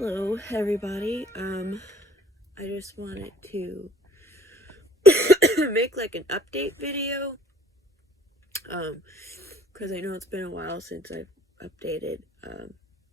Hello, everybody. I just wanted to make like an update video. Because I know it's been a while since I've updated,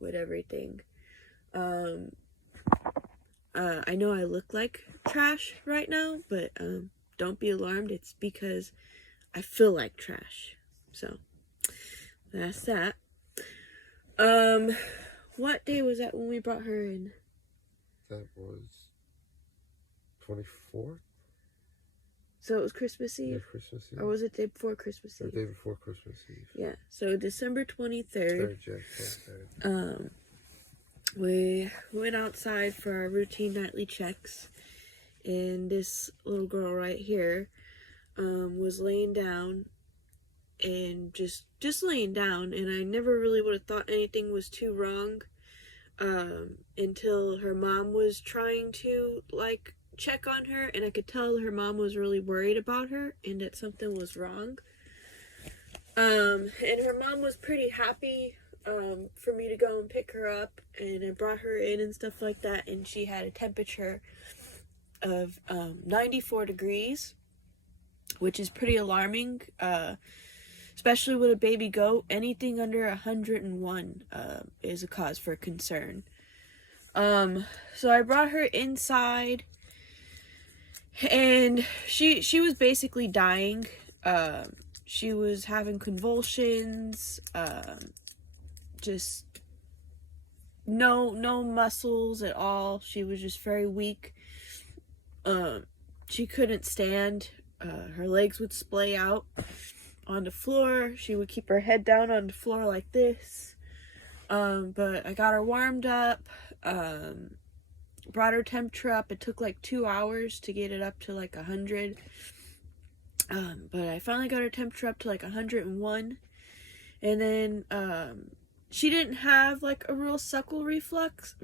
with everything. I know I look like trash right now, but, don't be alarmed. It's because I feel like trash. So, that's that. What day was that when we brought her in? That was 24th? So it was Christmas Eve? Yeah, Christmas Eve. Or was it the day before Christmas Eve? The day before Christmas Eve. Yeah, so December 23rd. Jack, We went outside for our routine nightly checks, and this little girl right here was laying down, and just laying down, and I never really would have thought anything was too wrong until her mom was trying to like check on her, and I could tell her mom was really worried about her and that something was wrong. And her mom was pretty happy for me to go and pick her up, and I brought her in and stuff like that, and she had a temperature of 94 degrees, which is pretty alarming, especially with a baby goat. Anything under 101 is a cause for concern. So I brought her inside, and she was basically dying. She was having convulsions, just no muscles at all. She was just very weak. She couldn't stand. Her legs would splay out on the floor. She would keep her head down on the floor like this. But I got her warmed up, brought her temperature up. It took like 2 hours to get it up to like 100. But I finally got her temperature up to like 101. And then, she didn't have like a real suckle reflex.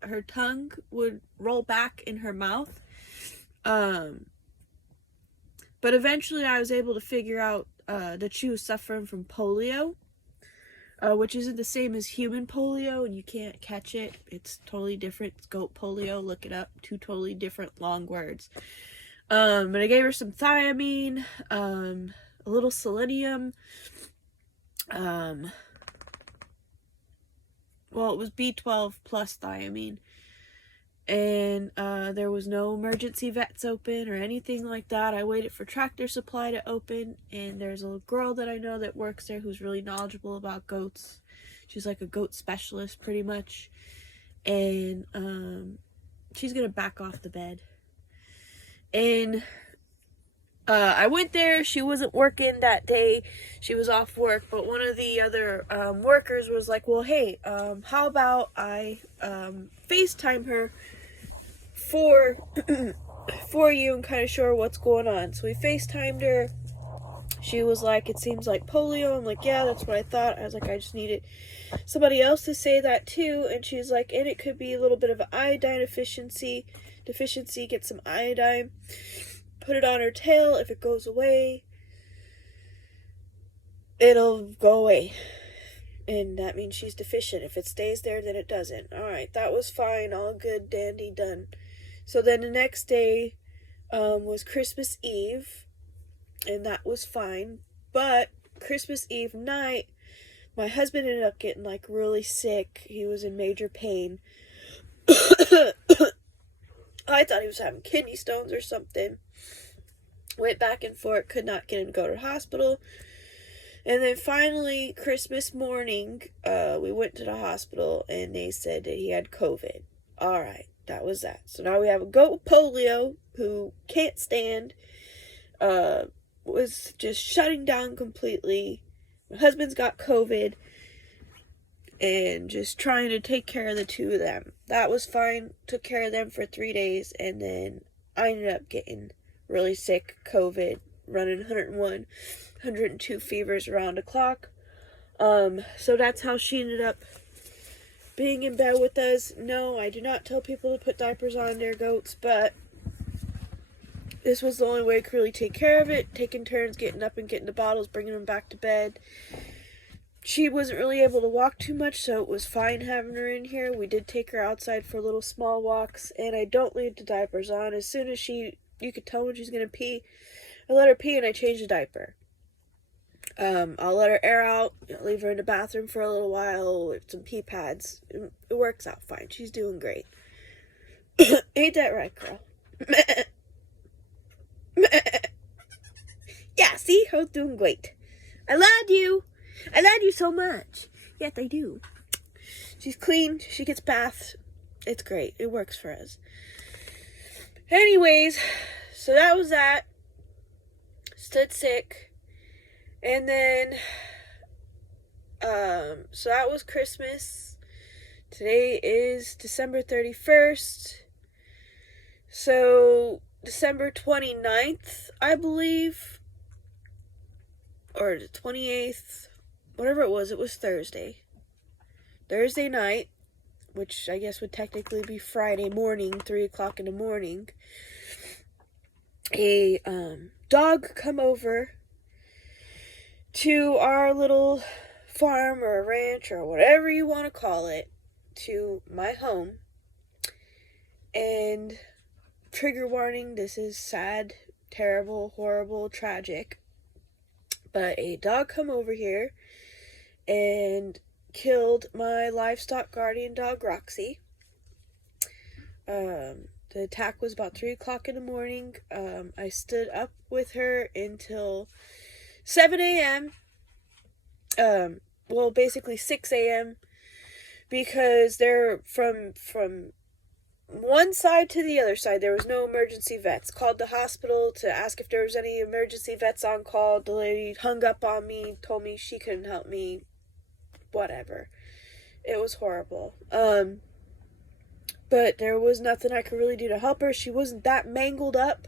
Her tongue would roll back in her mouth. But eventually I was able to figure out that she was suffering from polio, which isn't the same as human polio, and you can't catch it. It's totally different. It's goat polio. Look it up. Two totally different long words. But I gave her some thiamine, a little selenium. Well, it was B12 plus thiamine. And there was no emergency vets open or anything like that. I waited for Tractor Supply to open, and there's a girl that I know that works there who's really knowledgeable about goats. She's like a goat specialist pretty much. And she's gonna back off the bed. And I went there. She wasn't working that day. She was off work, but one of the other workers was like, well, hey, how about I FaceTime her for you and kind of show her what's going on. So we FaceTimed her. She was like, it seems like polio. I'm like, yeah, that's what I thought. I was like, I just needed somebody else to say that too. And she's like, and it could be a little bit of an iodine deficiency. Get some iodine, put it on her tail. If it goes away, it'll go away, and that means she's deficient. If it stays there, then it doesn't. All right, that was fine, all good, dandy, done. So then the next day was Christmas Eve, and that was fine. But Christmas Eve night, my husband ended up getting like really sick. He was in major pain. I thought he was having kidney stones or something. Went back and forth, could not get him to go to the hospital. And then finally, Christmas morning, we went to the hospital, and they said that he had COVID. Alright, that was that. So now we have a goat with polio who can't stand, was just shutting down completely. My husband's got COVID, and just trying to take care of the two of them. That was fine. Took care of them for 3 days, and then I ended up getting really sick, COVID, running 101, 102 fevers around the clock. So that's how she ended up being in bed with us. No, I do not tell people to put diapers on their goats, but this was the only way I could really take care of it. Taking turns getting up and getting the bottles, bringing them back to bed. she wasn't really able to walk too much, so it was fine having her in here. We did take her outside for little small walks, and I don't leave the diapers on. As soon as you could tell when she's gonna pee, I let her pee and I change the diaper. I'll let her air out, leave her in the bathroom for a little while with some pee pads. It works out fine. She's doing great. Ain't that right, girl? Yeah, see? Her doing great. I love you. I love you so much. Yes, I do. She's clean. She gets baths. It's great. It works for us. Anyways, so that was that. Stood sick. And then, so that was Christmas. Today is December 31st. So, December 29th, I believe, or the 28th, whatever it was Thursday. Thursday night, which I guess would technically be Friday morning, 3 o'clock in the morning, a dog come over to our little farm or ranch or whatever you want to call it, to my home. And trigger warning, this is sad, terrible, horrible, tragic. But a dog come over here and killed my livestock guardian dog, Roxy. The attack was about 3 o'clock in the morning. I stood up with her until 7 a.m. Well, basically 6 a.m. because they're from one side to the other side. There was no emergency vets. Called the hospital to ask if there was any emergency vets on call. The lady hung up on me, told me she couldn't help me. Whatever. It was horrible. But there was nothing I could really do to help her. She wasn't that mangled up.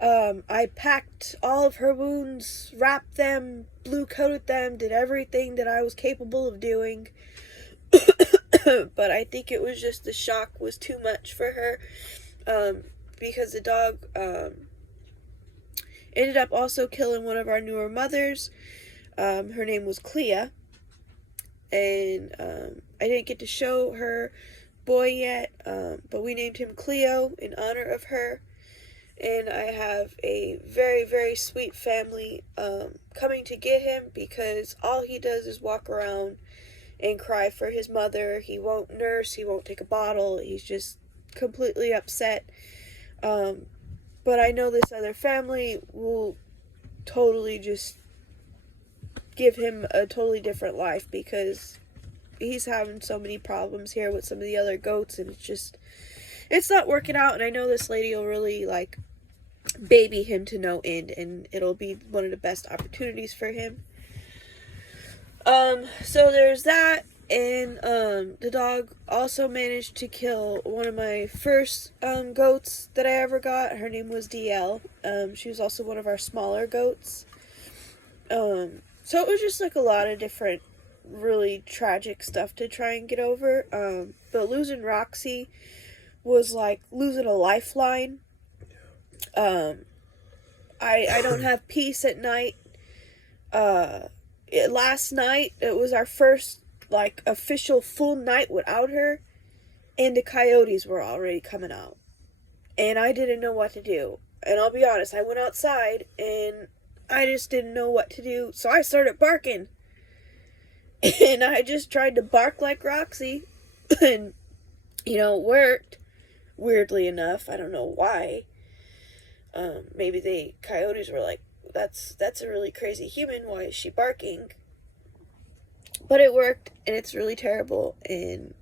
I packed all of her wounds, wrapped them, blue coated them, did everything that I was capable of doing. But I think it was just the shock was too much for her, because the dog ended up also killing one of our newer mothers. Her name was Clea, and I didn't get to show her boy yet, but we named him Cleo in honor of her. And I have a very, very sweet family coming to get him, because all he does is walk around and cry for his mother. He won't nurse, he won't take a bottle, he's just completely upset. But I know this other family will totally just give him a totally different life, because he's having so many problems here with some of the other goats, and it's not working out. And I know this lady will really like baby him to no end, and it'll be one of the best opportunities for him. So there's that, and the dog also managed to kill one of my first goats that I ever got. Her name was DL. She was also one of our smaller goats. So it was just like a lot of different really tragic stuff to try and get over. But losing Roxy was like losing a lifeline. I don't have peace at night. Last night, it was our first, like, official full night without her, and the coyotes were already coming out. And I didn't know what to do. And I'll be honest, I went outside, and I just didn't know what to do, so I started barking. And I just tried to bark like Roxy, and, it worked, weirdly enough. I don't know why. Maybe the coyotes were like, that's a really crazy human, why is she barking? But it worked, and it's really terrible, and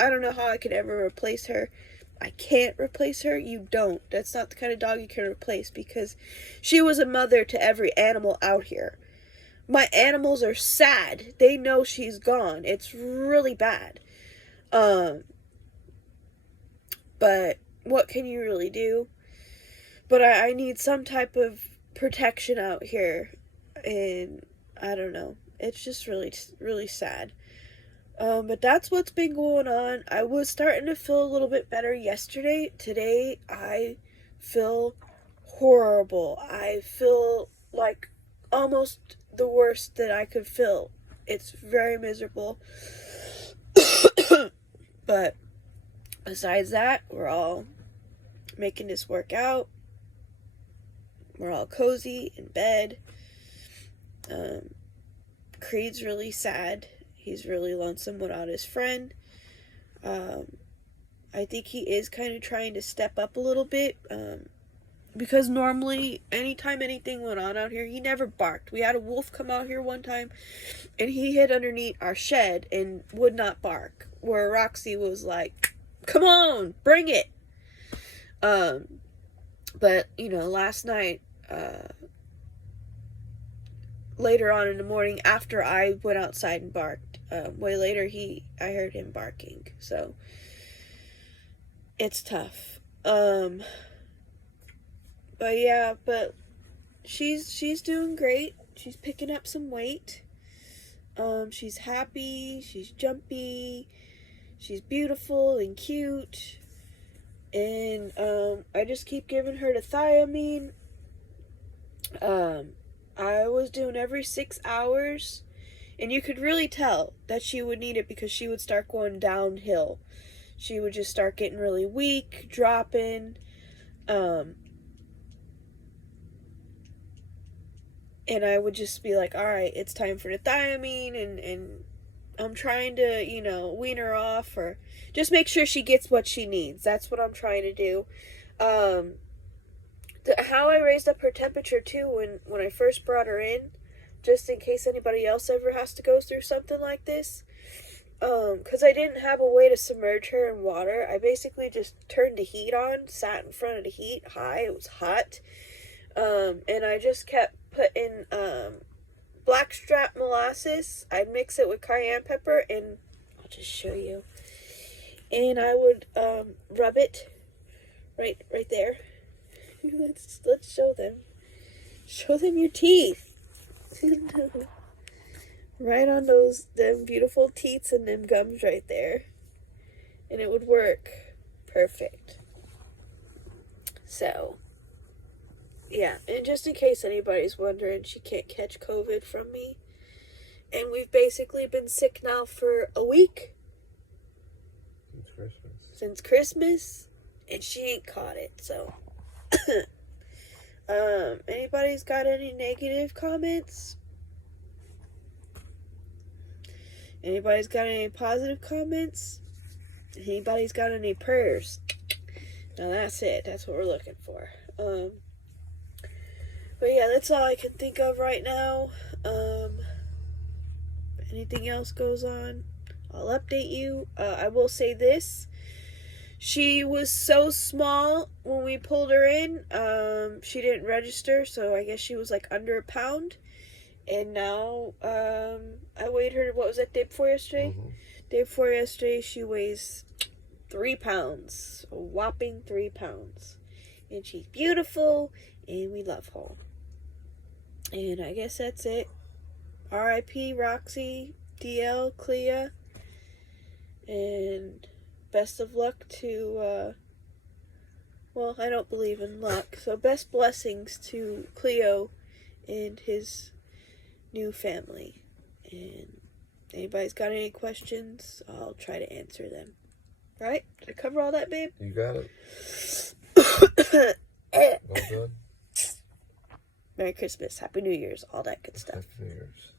I don't know how I could ever replace her. I can't replace her. You don't. That's not the kind of dog you can replace, because she was a mother to every animal out here. My animals are sad. They know she's gone. It's really bad. But what can you really do? But I need some type of protection out here, and I don't know. It's just really, really sad. But that's what's been going on. I was starting to feel a little bit better yesterday. Today, I feel horrible. I feel like almost the worst that I could feel. It's very miserable. But besides that, we're all making this work out. We're all cozy in bed. Creed's really sad. He's really lonesome without his friend. I think he is kind of trying to step up a little bit. Because normally, anytime anything went on out here, he never barked. We had a wolf come out here one time, and he hid underneath our shed and would not bark. Where Roxy was like, come on, bring it. But, last night, later on in the morning, after I went outside and barked, way later, I heard him barking. So, it's tough. But yeah, she's doing great. She's picking up some weight. She's happy, she's jumpy, she's beautiful and cute. And I just keep giving her the thiamine. I was doing every 6 hours, and you could really tell that she would need it because she would start going downhill. She would just start getting really weak, dropping. And I would just be like, all right, it's time for the thiamine, and I'm trying to, wean her off or just make sure she gets what she needs. That's what I'm trying to do. How I raised up her temperature, too, when I first brought her in, just in case anybody else ever has to go through something like this, because I didn't have a way to submerge her in water. I basically just turned the heat on, sat in front of the heat, high, it was hot, and I just kept putting blackstrap molasses. I'd mix it with cayenne pepper, and I'll just show you. And I would rub it right there. Let's show them. Show them your teeth. Right on them beautiful teeth and them gums right there. And it would work perfect. So, yeah, and just in case anybody's wondering, she can't catch COVID from me. And we've basically been sick now for a week. Since Christmas. And she ain't caught it, so. Anybody's got any negative comments? Anybody's got any positive comments? Anybody's got any prayers? Now that's it. That's what we're looking for. But yeah, that's all I can think of right now. If anything else goes on, I'll update you. I will say this. She was so small when we pulled her in. She didn't register, so I guess she was like under a pound. And now, I weighed her, what was that, day before yesterday? Mm-hmm. Day before yesterday, she weighs 3 pounds. A whopping 3 pounds. And she's beautiful, and we love her. And I guess that's it. R.I.P. Roxy, DL, Clea. And best of luck to, well, I don't believe in luck. So best blessings to Cleo and his new family. And anybody's got any questions, I'll try to answer them. Right? Did I cover all that, babe? You got it. Well done. Merry Christmas, Happy New Year's, all that good stuff. Happy New Year's.